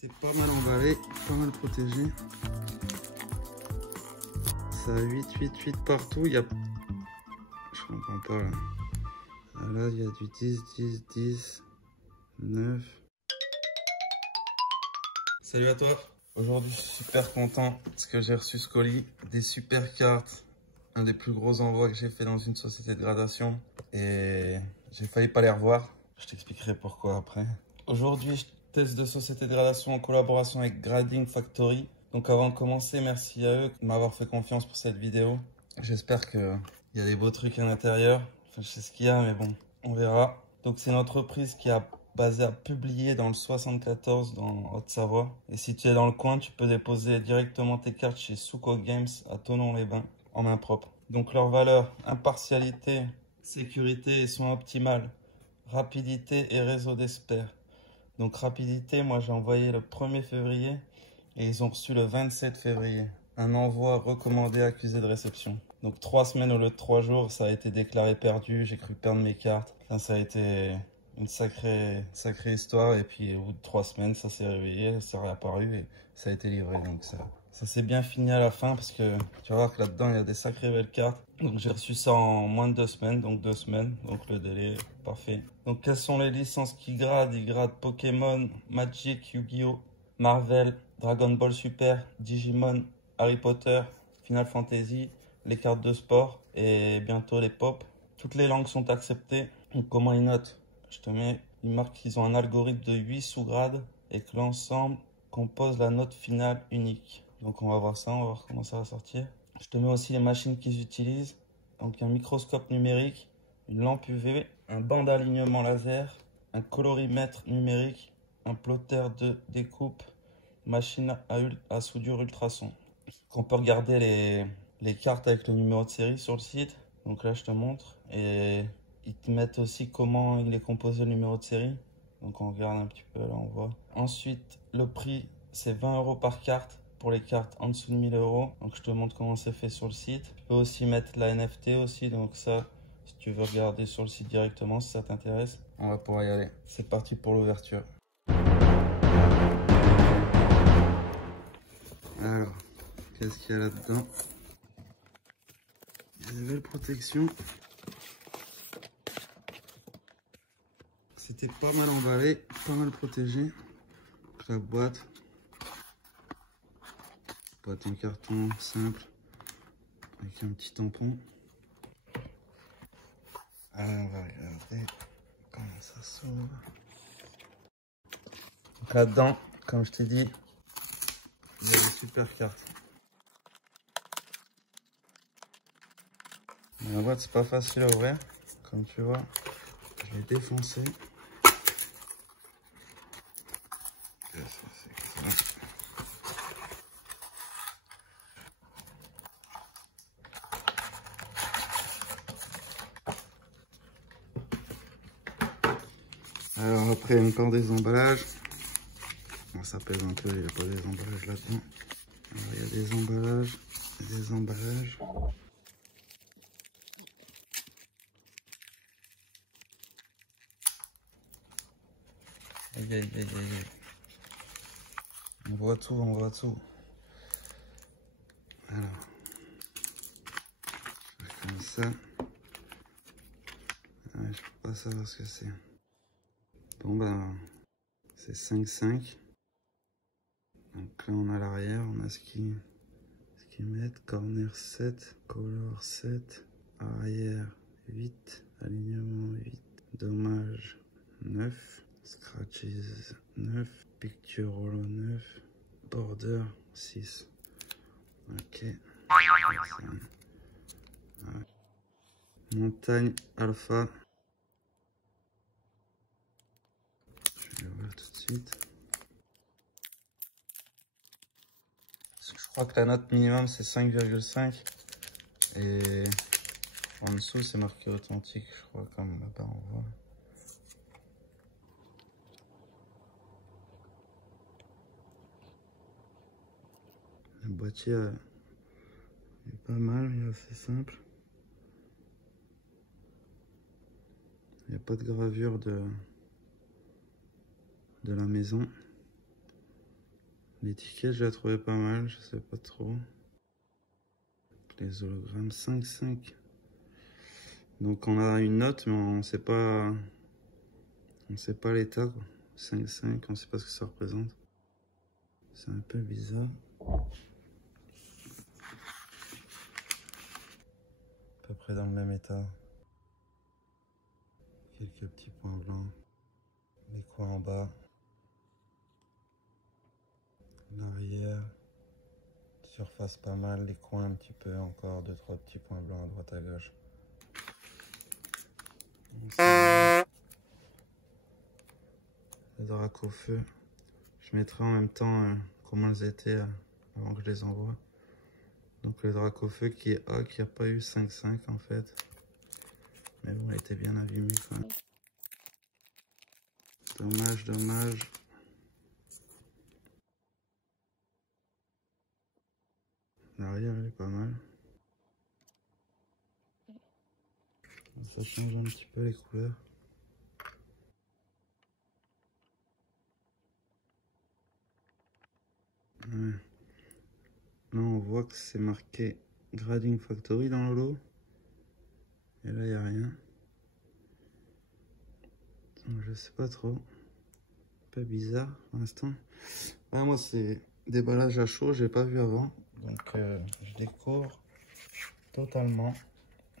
C'était pas mal emballé, pas mal protégé. Ça a 8 partout. Il y a... Je comprends pas là. Ah, là, il y a du 10, 9. Salut à toi. Aujourd'hui, je suis super content parce que j'ai reçu ce colis. Des super cartes. Un des plus gros envois que j'ai fait dans une société de gradation. Et j'ai failli pas les revoir. Je t'expliquerai pourquoi après. Aujourd'hui, je teste de société de gradation en collaboration avec Grading Factory. Donc avant de commencer, merci à eux de m'avoir fait confiance pour cette vidéo. J'espère qu'il y a des beaux trucs à l'intérieur. Enfin, je sais ce qu'il y a, mais bon, on verra. Donc c'est une entreprise qui a basé à publier dans le 74 dans Haute-Savoie. Et si tu es dans le coin, tu peux déposer directement tes cartes chez Souko Games à Thonon-les-Bains en main propre. Donc leurs valeurs, impartialité, sécurité sont optimales. Rapidité et réseau d'experts. Donc rapidité, moi j'ai envoyé le 1er février et ils ont reçu le 27 février. Un envoi recommandé accusé de réception. Donc 3 semaines au lieu de 3 jours, ça a été déclaré perdu, j'ai cru perdre mes cartes. Enfin, ça a été une sacrée histoire et puis au bout de 3 semaines, ça s'est réveillé, ça a réapparu et ça a été livré. Donc ça s'est bien fini à la fin parce que tu vas voir que là-dedans, il y a des sacrées belles cartes. Donc j'ai reçu ça en moins de 2 semaines, donc 2 semaines, donc le délai parfait. Donc quelles sont les licences qui gradent? Ils gradent Pokémon, Magic, Yu-Gi-Oh, Marvel, Dragon Ball Super, Digimon, Harry Potter, Final Fantasy, les cartes de sport et bientôt les pop. Toutes les langues sont acceptées. Donc comment ils notent? Ils marquent qu'ils ont un algorithme de 8 sous-grades et que l'ensemble compose la note finale unique. Donc on va voir ça, on va voir comment ça va sortir. Je te mets aussi les machines qu'ils utilisent. Donc un microscope numérique, une lampe UV, un banc d'alignement laser, un colorimètre numérique, un plotter de découpe, machine à soudure ultrason. On peut regarder les cartes avec le numéro de série sur le site. Donc là je te montre. Et ils te mettent aussi comment il est composé le numéro de série. Donc on regarde un petit peu, là on voit. Ensuite le prix c'est 20 € par carte pour les cartes en dessous de 1000 €. Donc je te montre comment c'est fait sur le site. Tu peux aussi mettre la NFT aussi, donc ça, si tu veux regarder sur le site directement, si ça t'intéresse, on va pouvoir y aller. C'est parti pour l'ouverture. Alors, qu'est-ce qu'il y a là-dedans? Il y a des belles protections. C'était pas mal emballé, pas mal protégé. La boîte en carton simple avec un petit tampon. Alors on va regarder comment ça s'ouvre. Là-dedans, comme je t'ai dit, il y a des super cartes. La boîte c'est pas facile à ouvrir, comme tu vois. Je l'ai défoncé. Alors après encore des emballages. Bon, ça pèse un peu, il n'y a pas des emballages là-dedans. Alors il y a des emballages, des emballages. Aïe aïe aïe aïe. On voit tout, on voit tout. Alors, comme ça. Ouais, je peux pas savoir ce que c'est. Bon bah, c'est 5,5. Donc là on a l'arrière, on a ce qu'ils mettent. Corner 7, color 7, arrière 8, alignement 8, dommage 9, scratches 9, picture holo 9, border 6. Ok. Montagne alpha. Je vais voir tout de suite. Je crois que la note minimum c'est 5,5 et en dessous c'est marqué authentique, je crois, comme là-bas on voit. Le boîtier est pas mal, il est assez simple. Il n'y a pas de gravure de la maison. L'étiquette, je la trouvais pas mal, je sais pas trop. Les hologrammes 5,5. Donc on a une note, mais on sait pas l'état, quoi. 5,5, on sait pas ce que ça représente. C'est un peu bizarre. À peu près dans le même état. Quelques petits points blancs. Les coins en bas. L'arrière. Surface pas mal, les coins un petit peu encore, 2-3 petits points blancs à droite à gauche. Les dracs au feu. Je mettrai en même temps comment elles étaient avant que je les envoie. Donc le drac au feu qui est A, qui n'a pas eu 5,5 en fait. Mais bon, elle était bien abîmée quand même. Dommage, dommage. L'arrière, elle est pas mal. Ça change un petit peu les couleurs. Ouais. Là, on voit que c'est marqué Grading Factory dans le lot. Et là, il n'y a rien. Donc, je sais pas trop. Un peu bizarre pour l'instant. Ouais, moi, c'est déballage à chaud, j'ai pas vu avant. Donc, je découvre totalement.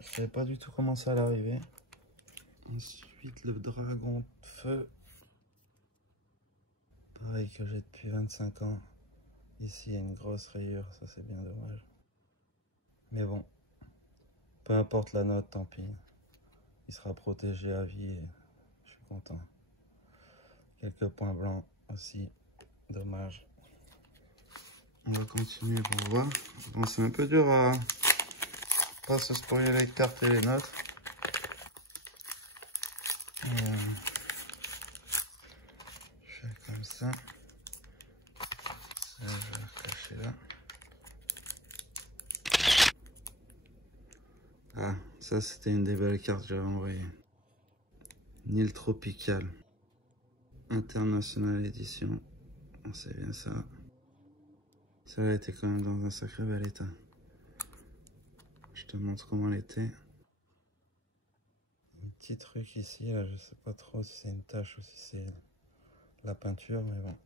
Je savais pas du tout comment ça allait arriver. Ensuite, le dragon de feu. Pareil que j'ai depuis 25 ans. Ici, il y a une grosse rayure, ça c'est bien dommage. Mais bon, peu importe la note, tant pis. Il sera protégé à vie et je suis content. Quelques points blancs aussi, dommage. On va continuer pour voir. Bon, c'est un peu dur à pas se spoiler les cartes et les notes. Je fais comme ça. Ça, je vais cacher là. Ah, ça c'était une des belles cartes que j'avais envoyées. Nil Tropical. International édition. C'est bien ça. Celle-là était quand même dans un sacré bel état. Je te montre comment elle était. Un petit truc ici, là, je sais pas trop si c'est une tache ou si c'est la peinture, mais bon,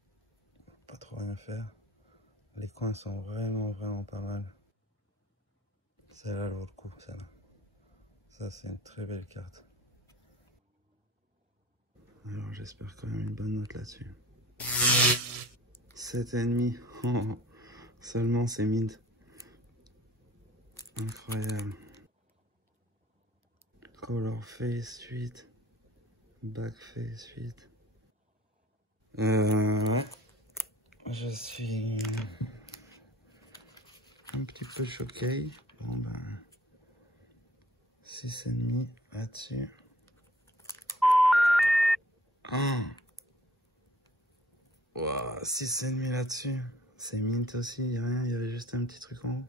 pas trop rien faire. Les coins sont vraiment pas mal. Celle-là, elle vaut le coup, celle-là. Ça, c'est une très belle carte. Alors, j'espère quand même une bonne note là-dessus. 7,5. Oh, seulement, c'est mid. Incroyable. Color face 8. Back face 8. Ouais. Je suis un petit peu choqué. Bon ben, 6,5 là-dessus. Oh. Wow, 6,5 là-dessus. C'est mint aussi, il n'y a rien, il y avait juste un petit truc en haut.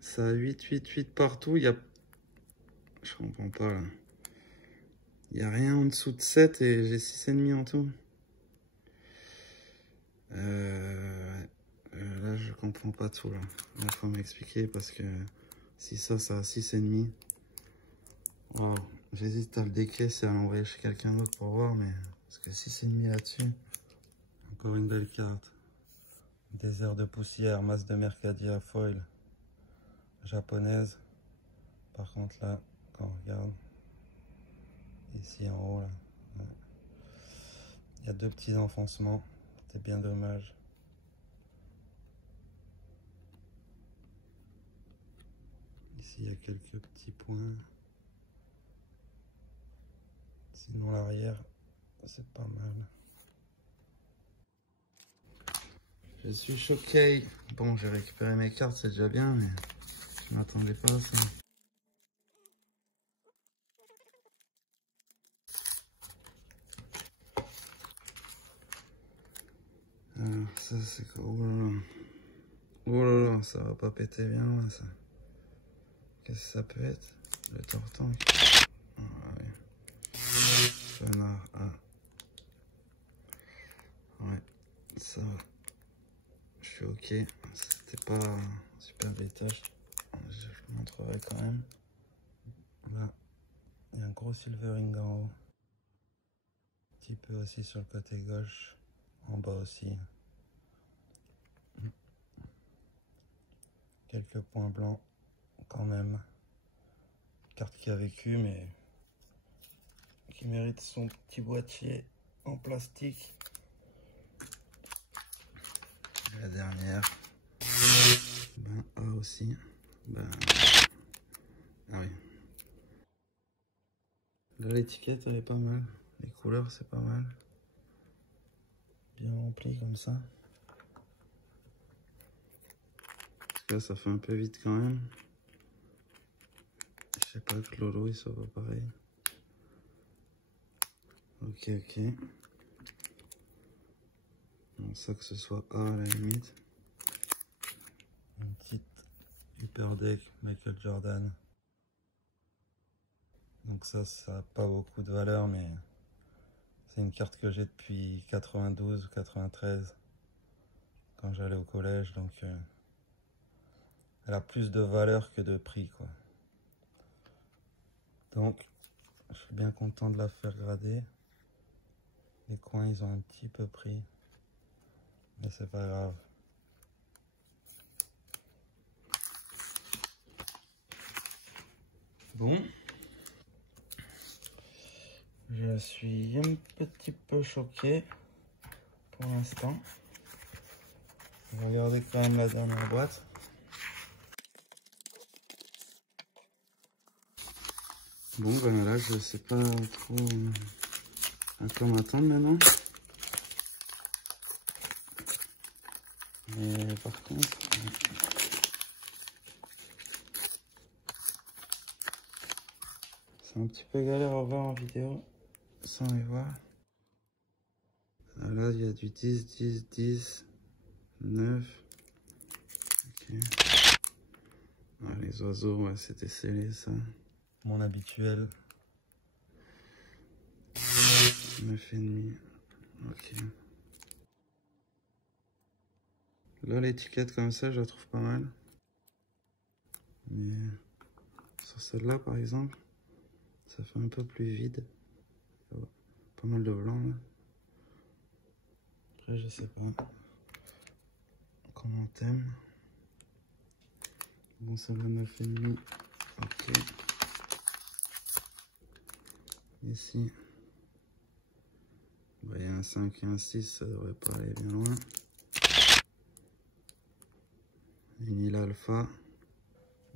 Ça a 8 partout, il y a... Je comprends pas là. Il n'y a rien en dessous de 7 et j'ai 6,5 en tout. Là, je comprends pas tout là. Il faut m'expliquer parce que si ça a 6,5. Wow. J'hésite à le décaisser et à l'envoyer chez quelqu'un d'autre pour voir, mais parce que 6,5 là-dessus. Encore une belle carte. Désert de poussière, masse de Mercadia foil japonaise. Par contre là, quand on regarde ici en haut là, ouais, il y a deux petits enfoncements. C'est bien dommage. Ici il y a quelques petits points. Sinon l'arrière, c'est pas mal. Je suis choqué. Bon, j'ai récupéré mes cartes, c'est déjà bien, mais je m'attendais pas à ça. Alors, ça c'est quoi? Oh là là. Oh là là, ça va pas péter bien loin ça. Qu'est-ce que ça peut être? Le tortank. Ah, ouais. Chenard A. Ça, je suis ok. C'était pas super bêta. Je vous montrerai quand même. Là, il y a un gros silvering en haut. Un petit peu aussi sur le côté gauche. En bas aussi. Quelques points blancs quand même. Carte qui a vécu mais qui mérite son petit boîtier en plastique. Et la dernière. Ben A aussi. Ben... Ah oui. Là l'étiquette elle est pas mal. Les couleurs c'est pas mal. Bien rempli comme ça. Parce que là ça fait un peu vite quand même. Je sais pas que Lolo il soit pas pareil. Ok, ok. Bon, ça que ce soit A à la limite. Une petite Upper Deck Michael Jordan. Donc ça n'a pas beaucoup de valeur, mais c'est une carte que j'ai depuis 92 ou 93 quand j'allais au collège, donc elle a plus de valeur que de prix, quoi. Donc je suis bien content de la faire grader. Les coins ils ont un petit peu pris, mais c'est pas grave. Bon, je suis un petit peu choqué pour l'instant. Je vais regarder quand même la dernière boîte. Bon, ben là, je sais pas trop à quoi m'attendre maintenant. Mais par contre, c'est un petit peu galère à voir en vidéo sans les voir. Là, il y a du 10, 10, 10, 9. Ok. Ah, les oiseaux, ouais, c'était scellé ça. Mon habituel. 9,5. Ok. Là, l'étiquette comme ça, je la trouve pas mal. Mais sur celle-là, par exemple, ça fait un peu plus vide. Oh, pas mal de blanc là. Après, je sais pas comment t'aimes. Bon, celle-là 9,5. Ok. Ici, il y a un 5 et un 6, ça devrait pas aller bien loin. Une île alpha.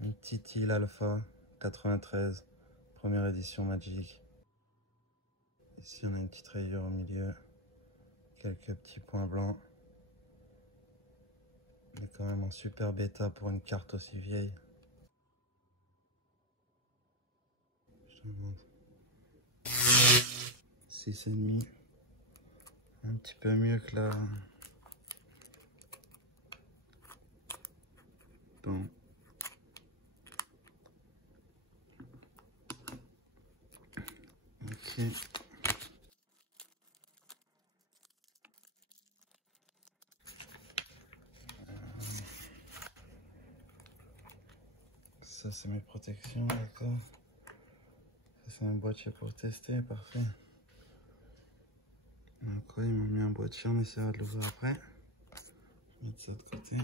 Une petite île alpha 93, première édition Magic. Ici on a une petite rayure au milieu, quelques petits points blancs. Mais quand même en super bêta pour une carte aussi vieille. Je te montre. 6,5. Un petit peu mieux que la... Bon. Ok. Ça c'est mes protections, d'accord. Ça c'est un boîtier pour tester, parfait. Donc ouais, ils m'ont mis un boîtier, on essaiera de l'ouvrir après. Je vais mettre ça de côté.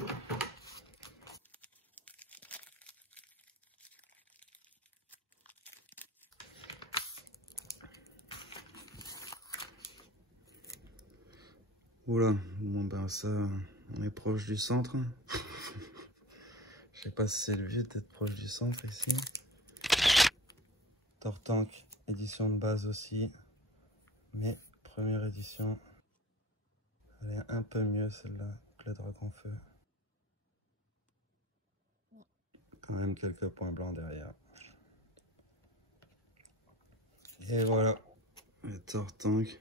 Oula, bon ben ça, on est proche du centre. Je sais pas si c'est le but d'être proche du centre ici. Tortank, édition de base aussi, mais première édition. Elle est un peu mieux celle-là que le Dragon Feu. Quand même quelques points blancs derrière. Et voilà, le Tortank.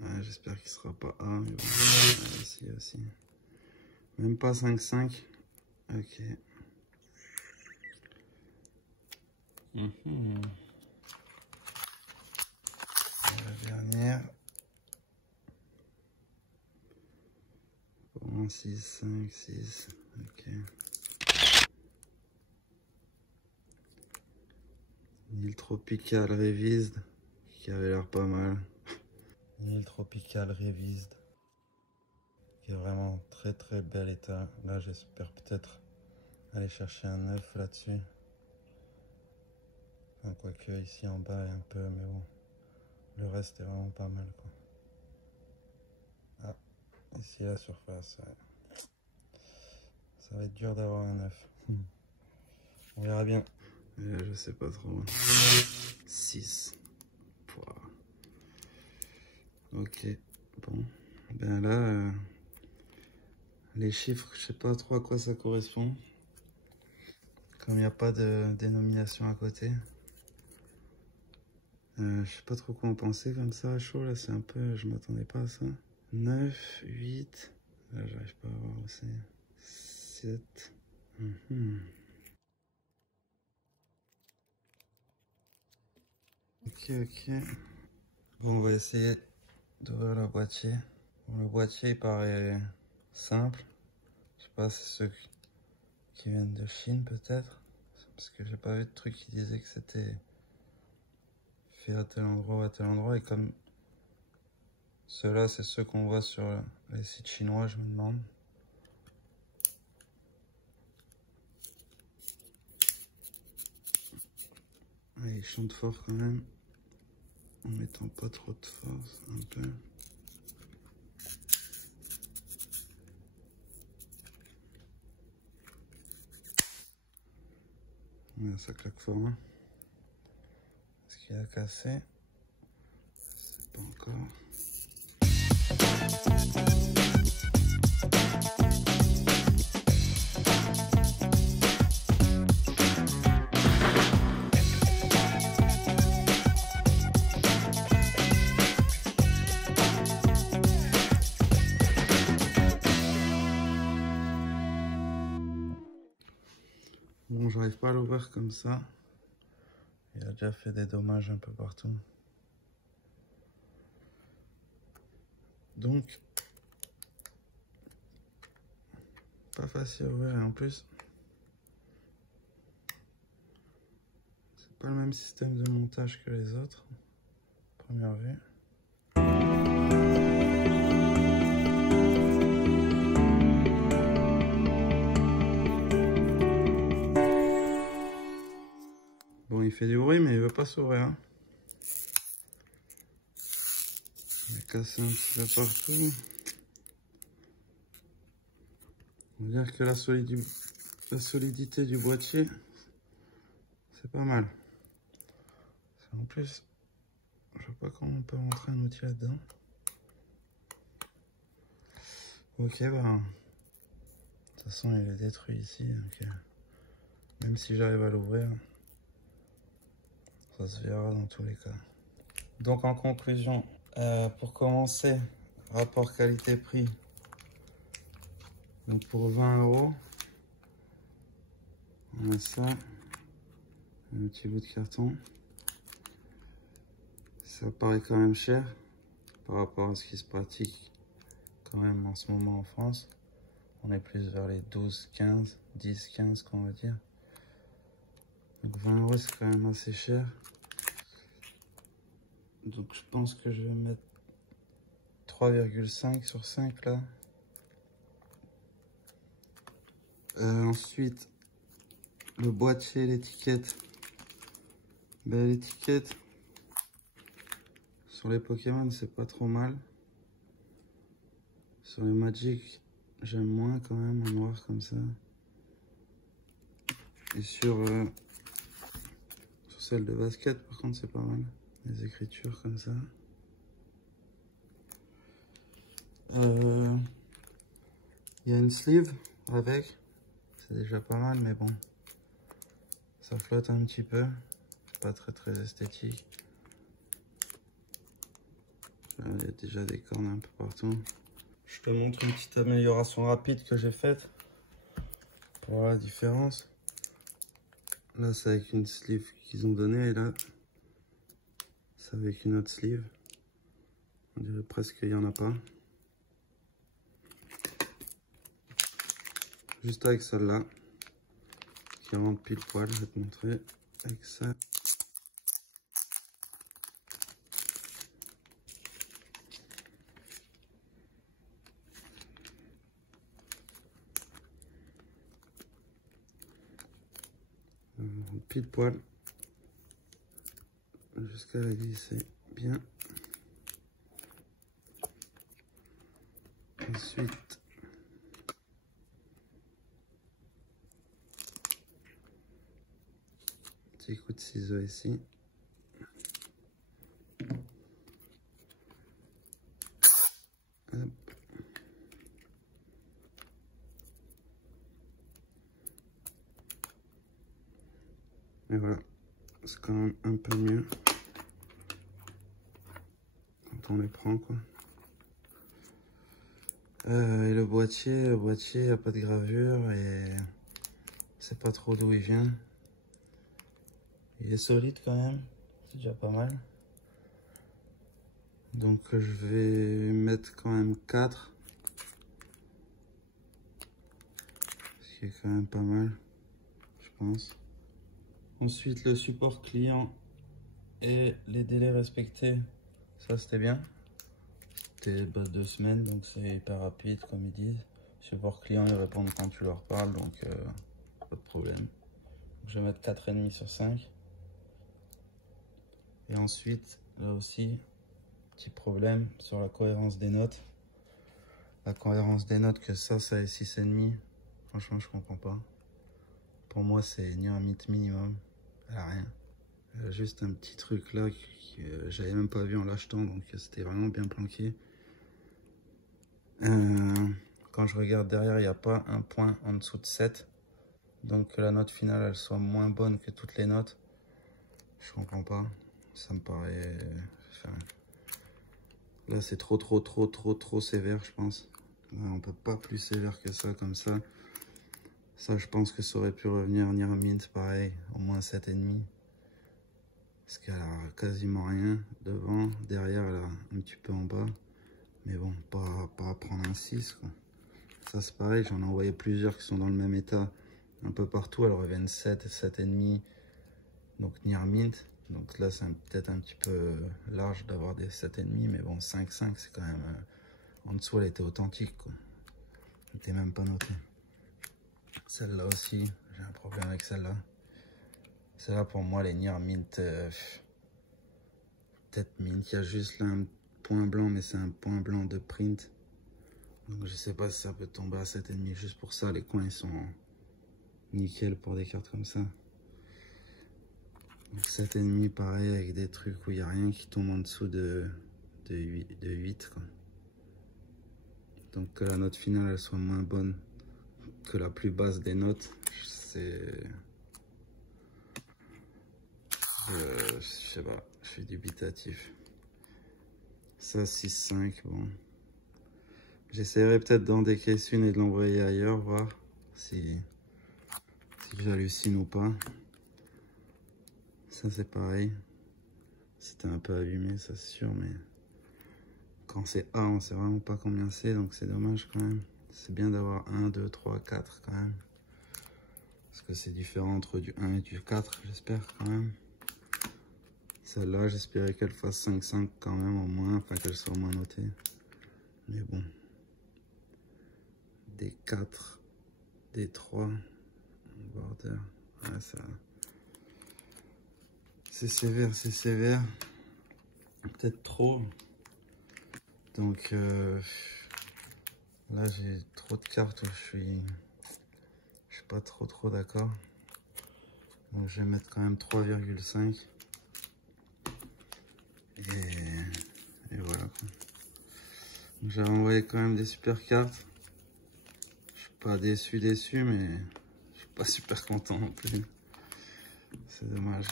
Ouais, j'espère qu'il sera pas A, mais bon. Ouais, ici aussi. Même pas 5-5. Ok. La dernière. 6, 5, 6. Ok. Île tropicale Revised, qui avait l'air pas mal. Île tropicale Revised, qui est vraiment très très bel état. Là, j'espère peut-être aller chercher un 9 là-dessus. Enfin, quoique ici en bas est un peu, mais bon, le reste est vraiment pas mal quoi. Ah, ici la surface, ouais. Ça va être dur d'avoir un 9. On verra bien. Je sais pas trop. 6. Ok, bon. Ben là, les chiffres, je sais pas trop à quoi ça correspond. Comme il n'y a pas de dénomination à côté. Je sais pas trop quoi en penser comme ça à chaud. Là, c'est un peu. Je m'attendais pas à ça. 9, 8. Là, j'arrive pas à voir où c'est. 7. Ok, ok. Bon, on va essayer d'ouvrir le boîtier. Bon, le boîtier il paraît simple. Je sais pas, c'est ceux qui viennent de Chine peut-être. Parce que j'ai pas vu de truc qui disait que c'était fait à tel endroit ou à tel endroit. Et comme ceux-là, c'est ceux qu'on voit sur les sites chinois, je me demande. Ouais, il chante fort quand même. En mettant pas trop de force, un peu. Ouais, ça claque fort, hein. Est-ce qu'il a cassé? C'est pas encore. Bon, j'arrive pas à l'ouvrir comme ça. Il a déjà fait des dommages un peu partout. Donc, pas facile à ouvrir. Et en plus, c'est pas le même système de montage que les autres. Première vue. Bon, il fait du bruit, mais il veut pas s'ouvrir. Hein. Il est cassé un petit peu partout. On va dire que la solidité du boîtier, c'est pas mal. En plus, je vois pas comment on peut rentrer un outil là-dedans. Ok, bah, de toute façon, il est détruit ici. Donc, même si j'arrive à l'ouvrir, ça se verra dans tous les cas. Donc, en conclusion, pour commencer, rapport qualité-prix. Donc, pour 20 €, on a ça, un petit bout de carton. Ça paraît quand même cher par rapport à ce qui se pratique quand même en ce moment en France. On est plus vers les 12, 15, 10, 15 qu'on va dire. Donc 20 € c'est quand même assez cher. Donc je pense que je vais mettre 3,5 sur 5 là. Ensuite, le boîtier, l'étiquette. Ben, l'étiquette sur les Pokémon c'est pas trop mal. Sur les Magic, j'aime moins quand même en noir comme ça. Et sur celle de basket, par contre, c'est pas mal. Les écritures comme ça. Il y a une sleeve avec. C'est déjà pas mal, mais bon. Ça flotte un petit peu. Pas très très esthétique. Il y a déjà des cornes un peu partout. Je te montre une petite amélioration rapide que j'ai faite. Pour voir la différence. Là, c'est avec une sleeve qu'ils ont donnée. Et là, c'est avec une autre sleeve. On dirait presque qu'il n'y en a pas. juste avec celle-là, qui rentre pile poil, je vais te montrer, avec ça. Pile poil, jusqu'à la glisser bien. Ensuite, petit coup de ciseau ici. Hop. Et voilà, c'est quand même un peu mieux quand on les prend, quoi. Et le boîtier, il n'y a pas de gravure et c'est pas trop d'où il vient. Il est solide quand même, c'est déjà pas mal. Donc je vais mettre quand même 4. Ce qui est quand même pas mal, je pense. Ensuite le support client et les délais respectés, ça c'était bien. C'était 2 semaines, donc c'est hyper rapide comme ils disent. Support client, ils répondent quand tu leur parles, donc pas de problème. Je vais mettre 4,5 sur 5. Et ensuite, là aussi, petit problème sur la cohérence des notes. La cohérence des notes, que ça est 6,5. Franchement, je comprends pas. Pour moi, c'est Nearmint minimum. Elle a rien. Elle a juste un petit truc là que j'avais même pas vu en l'achetant, donc c'était vraiment bien planqué. Quand je regarde derrière, il n'y a pas un point en dessous de 7. Donc que la note finale, elle soit moins bonne que toutes les notes. Je comprends pas. Ça me paraît... Enfin, là, c'est trop sévère, je pense. Là, on peut pas plus sévère que ça, comme ça. Ça, je pense que ça aurait pu revenir Nearmint, pareil, au moins 7,5. Parce qu'elle a quasiment rien devant. Derrière, elle a un petit peu en bas. Mais bon, pas prendre un 6, quoi. Ça, c'est pareil, j'en ai envoyé plusieurs qui sont dans le même état. Un peu partout, elles reviennent 7, 7,5. Donc Nearmint. Donc là, c'est peut-être un petit peu large d'avoir des 7,5. Mais bon, 5,5, c'est quand même... en dessous, elle était authentique, quoi. Elle n'était même pas notée. Celle-là aussi, j'ai un problème avec celle-là. Celle-là, pour moi, les Nearmint... peut-être Mint. Il y a juste là un point blanc, mais c'est un point blanc de print. Donc je sais pas si ça peut tomber à 7,5. Juste pour ça, les coins, ils sont nickel pour des cartes comme ça. 7,5 pareil, avec des trucs où il n'y a rien qui tombe en dessous de 8 quoi. Donc que la note finale elle soit moins bonne que la plus basse des notes, c'est... je sais pas, je suis dubitatif. Ça 6,5, bon. J'essaierai peut-être d'en décaisser une et de l'envoyer ailleurs, voir si j'hallucine ou pas. Ça c'est pareil. C'était un peu abîmé, ça c'est sûr, mais quand c'est A, on sait vraiment pas combien c'est, donc c'est dommage quand même. C'est bien d'avoir 1, 2, 3, 4 quand même. Parce que c'est différent entre du 1 et du 4, j'espère quand même. Celle-là, j'espérais qu'elle fasse 5,5 quand même au moins, enfin qu'elle soit au moins notée. Mais bon. Des 4, des 3, border. Ouais, ça... c'est sévère, c'est sévère. Peut-être trop. Donc là, j'ai trop de cartes où je suis pas trop d'accord. Donc je vais mettre quand même 3,5. Et voilà quoi. J'avais envoyé quand même des super cartes. Je suis pas déçu, mais je suis pas super content non plus. C'est dommage.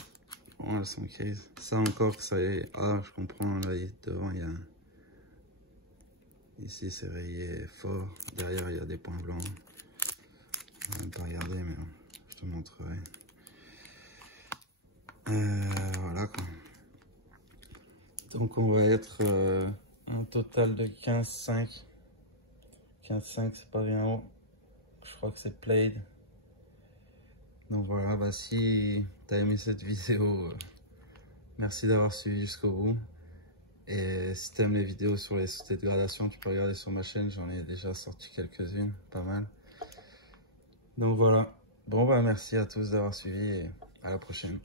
Bon, elles sont case. Ça encore que ça est... Ah, je comprends. Là, devant, il y a... Ici, c'est rayé fort. Derrière, il y a des points blancs. Je vais même pas regarder, mais je te montrerai. Voilà quoi. Donc on va être un total de 15,5. 15,5 c'est pas bien haut. Je je crois que c'est Played. Donc voilà, bah si t'as aimé cette vidéo, merci d'avoir suivi jusqu'au bout. Et si t'aimes les vidéos sur les sociétés de gradation, tu peux regarder sur ma chaîne, j'en ai déjà sorti quelques-unes, pas mal. Donc voilà, bon bah merci à tous d'avoir suivi et à la prochaine.